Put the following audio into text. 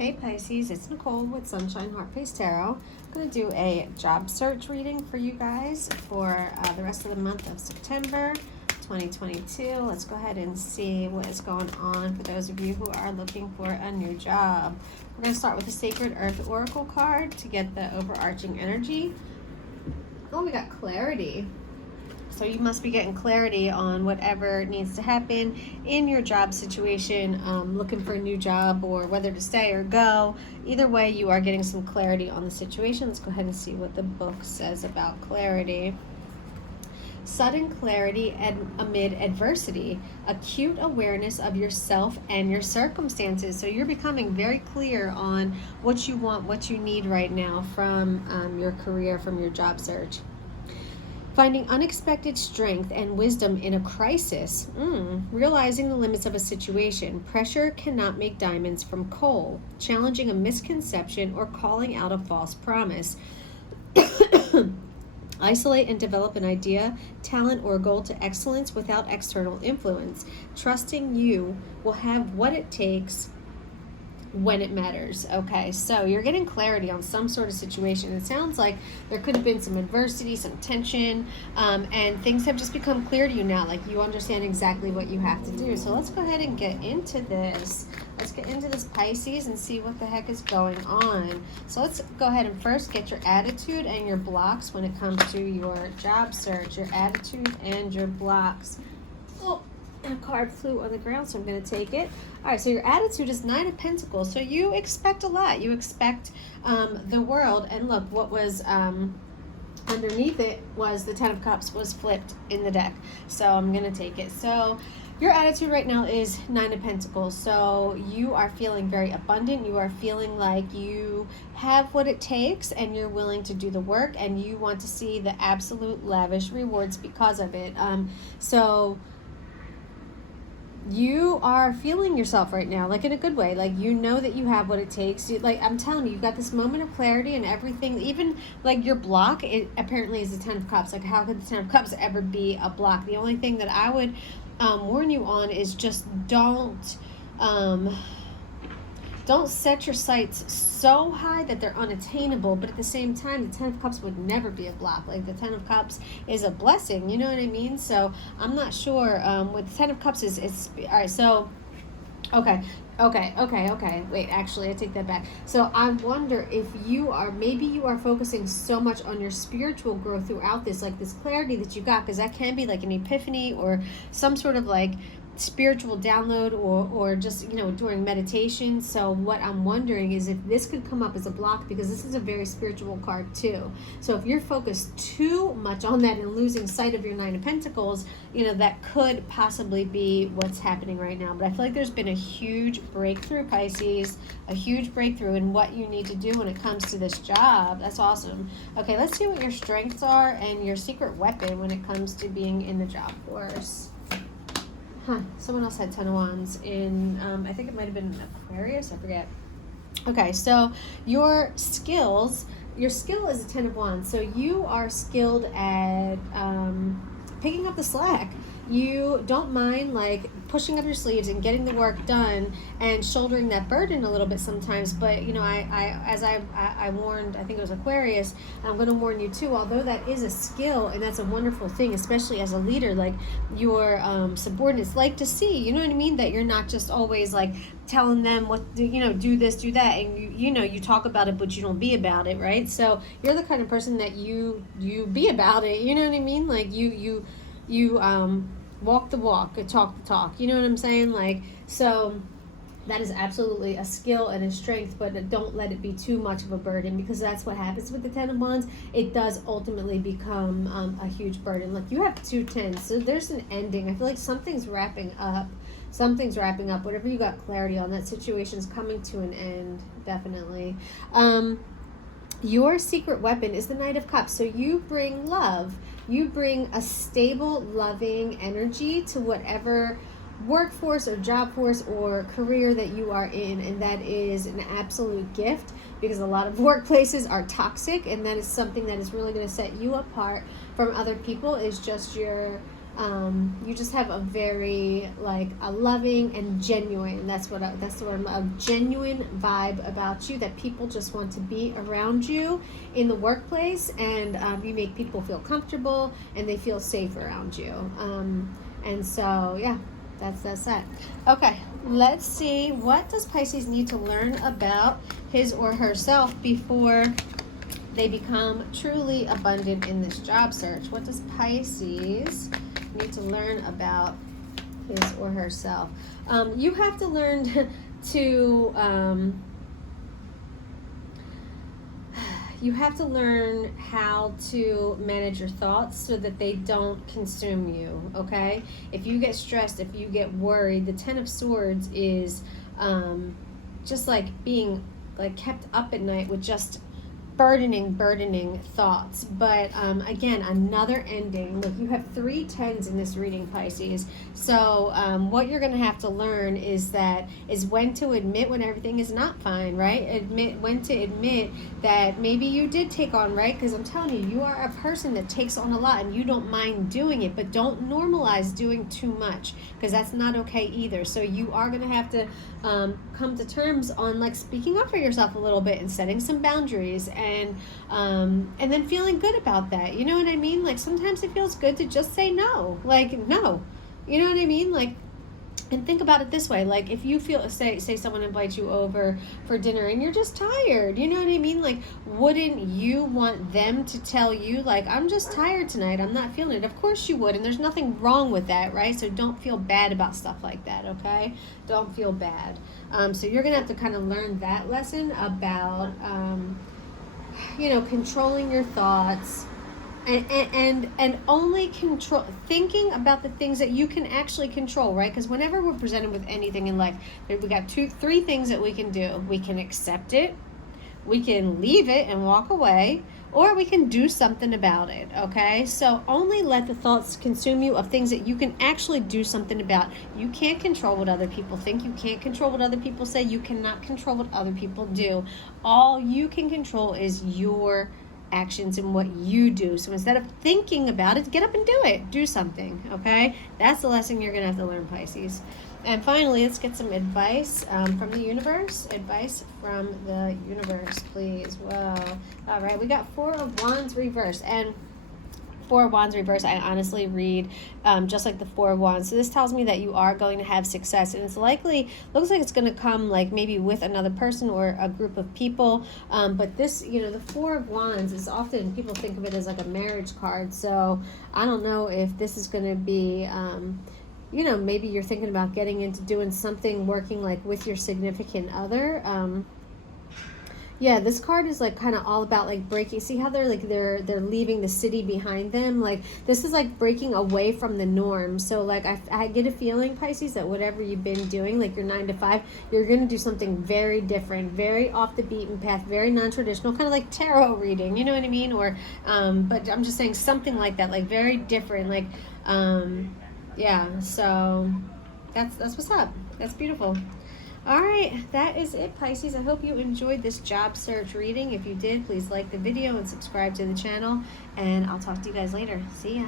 Hey Pisces, it's Nicole with Sunshine Heart Face Tarot. I'm going to do a job search reading for you guys for the rest of the month of September 2022. Let's go ahead and see what is going on for those of you who are looking for a new job. We're going to start with the Sacred Earth Oracle card to get the overarching energy. Oh, we got clarity. So you must be getting clarity on whatever needs to happen in your job situation, looking for a new job or whether to stay or go. Either way, you are getting some clarity on the situation. Let's go ahead and see what the book says about clarity. Sudden clarity amid adversity, acute awareness of yourself and your circumstances. So you're becoming very clear on what you want, what you need right now from your career, from your job search. Finding unexpected strength and wisdom in a crisis. Realizing the limits of a situation. Pressure cannot make diamonds from coal. Challenging a misconception or calling out a false promise. Isolate and develop an idea, talent, or goal to excellence without external influence. Trusting you will have what it takes when it matters. Okay, so you're getting clarity on some sort of situation. It sounds like there could have been some adversity, some tension, and things have just become clear to you now. Like you understand exactly what you have to do. So let's go ahead and get into this. Let's get into this, Pisces, and see what the heck is going on. So let's go ahead and first get your attitude and your blocks when it comes to your job search. Your attitude and your blocks. Oh, and a card flew on the ground, so I'm going to take it. All right, so your attitude is Nine of Pentacles. So you expect a lot. You expect the world. And look, what was underneath it was the Ten of Cups was flipped in the deck. So I'm going to take it. So your attitude right now is Nine of Pentacles. So you are feeling very abundant. You are feeling like you have what it takes and you're willing to do the work and you want to see the absolute lavish rewards because of it. So you are feeling yourself right now, like in a good way. Like you know that you have what it takes. Like I'm telling you, you've got this moment of clarity and everything. Even like your block, it apparently is the Ten of Cups. Like how could the Ten of Cups ever be a block? The only thing that I would warn you on is just don't set your sights so high that they're unattainable, but at the same time, the Ten of Cups would never be a block. Like the Ten of Cups is a blessing, you know what I mean? So I'm not sure what the Ten of Cups is. All right, so okay. Wait, actually, I take that back. So I wonder if maybe you are focusing so much on your spiritual growth throughout this, like this clarity that you got, because that can be like an epiphany or some sort of like spiritual download or just, you know, during meditation. So what I'm wondering is if this could come up as a block, because this is a very spiritual card too. So if you're focused too much on that and losing sight of your Nine of Pentacles, you know, that could possibly be what's happening right now. But I feel like there's been a huge breakthrough, Pisces, a huge breakthrough in what you need to do when it comes to this job. That's awesome. Okay, let's see what your strengths are and your secret weapon when it comes to being in the job force. Someone else had Ten of Wands in, I think it might have been Aquarius, I forget. Okay, so your skill is a Ten of Wands. So you are skilled at picking up the slack. You don't mind like pushing up your sleeves and getting the work done and shouldering that burden a little bit sometimes. But you know, I warned, I think it was Aquarius, I'm going to warn you too, although that is a skill and that's a wonderful thing, especially as a leader, like your subordinates like to see, you know what I mean, that you're not just always like telling them what to, you know, do this, do that, and you know, you talk about it but you don't be about it, right? So you're the kind of person that you be about it, you know what I mean, like you walk the walk and talk the talk, you know what I'm saying? Like, so that is absolutely a skill and a strength, but don't let it be too much of a burden, because that's what happens with the Ten of Wands. It does ultimately become a huge burden. Like you have 2 tens, so there's an ending. I feel like something's wrapping up. Whatever you got clarity on, that situation's coming to an end, definitely. Your secret weapon is the Knight of Cups. So you bring love. You bring a stable, loving energy to whatever workforce or job force or career that you are in, and that is an absolute gift, because a lot of workplaces are toxic, and that is something that is really going to set you apart from other people, is just your You just have a very like a loving and genuine. That's the word. A genuine vibe about you that people just want to be around you in the workplace, and you make people feel comfortable and they feel safe around you. And so yeah, that's that. Okay, let's see, what does Pisces need to learn about his or herself before they become truly abundant in this job search? What does Pisces need to learn about his or herself? You have to learn to you have to learn how to manage your thoughts so that they don't consume you, okay? If you get stressed, if you get worried, the Ten of Swords is just like being like kept up at night with just burdening thoughts. But again, another ending. Look, you have 3 tens in this reading, Pisces. So what you're going to have to learn is when to admit when everything is not fine, right? When to admit that maybe you did take on, right? Because I'm telling you, you are a person that takes on a lot and you don't mind doing it, but don't normalize doing too much, because that's not okay either. So you are going to have to come to terms on like speaking up for yourself a little bit and setting some boundaries, and then feeling good about that. You know what I mean? Like sometimes it feels good to just say no, like no, you know what I mean? Like, and think about it this way, like if you feel, say someone invites you over for dinner and you're just tired, you know what I mean? Like, wouldn't you want them to tell you, like, I'm just tired tonight, I'm not feeling it? Of course you would, and there's nothing wrong with that, right? So don't feel bad about stuff like that, okay? Don't feel bad. So you're gonna have to kind of learn that lesson about, controlling your thoughts, and only control, thinking about the things that you can actually control, right? Because whenever we're presented with anything in life, we got 3 things that we can do. We can accept it, we can leave it and walk away, or we can do something about it, okay? So only let the thoughts consume you of things that you can actually do something about. You can't control what other people think. You can't control what other people say. You cannot control what other people do. All you can control is your actions and what you do. So instead of thinking about it, get up and do it. Do something, okay? That's the lesson you're going to have to learn, Pisces. And finally, let's get some advice from the universe. Advice from the universe, please. Whoa. All right, we got 4 of Wands reverse. And 4 of Wands reverse, I honestly read just like the 4 of Wands. So this tells me that you are going to have success, and it's likely, looks like it's going to come like maybe with another person or a group of people. But this, the 4 of Wands is often, people think of it as like a marriage card. So I don't know if this is going to be, maybe you're thinking about getting into doing something, working like with your significant other. Yeah, this card is like kind of all about like breaking. See how they're leaving the city behind them? Like this is like breaking away from the norm. So like I get a feeling, Pisces, that whatever you've been doing, like your 9 to 5, you're going to do something very different, very off the beaten path, very non-traditional, kind of like tarot reading, you know what I mean? Or but I'm just saying something like that, like very different, like yeah, so that's what's up. That's beautiful. All right, that is it, Pisces. I hope you enjoyed this job search reading. If you did, please like the video and subscribe to the channel, and I'll talk to you guys later. See ya.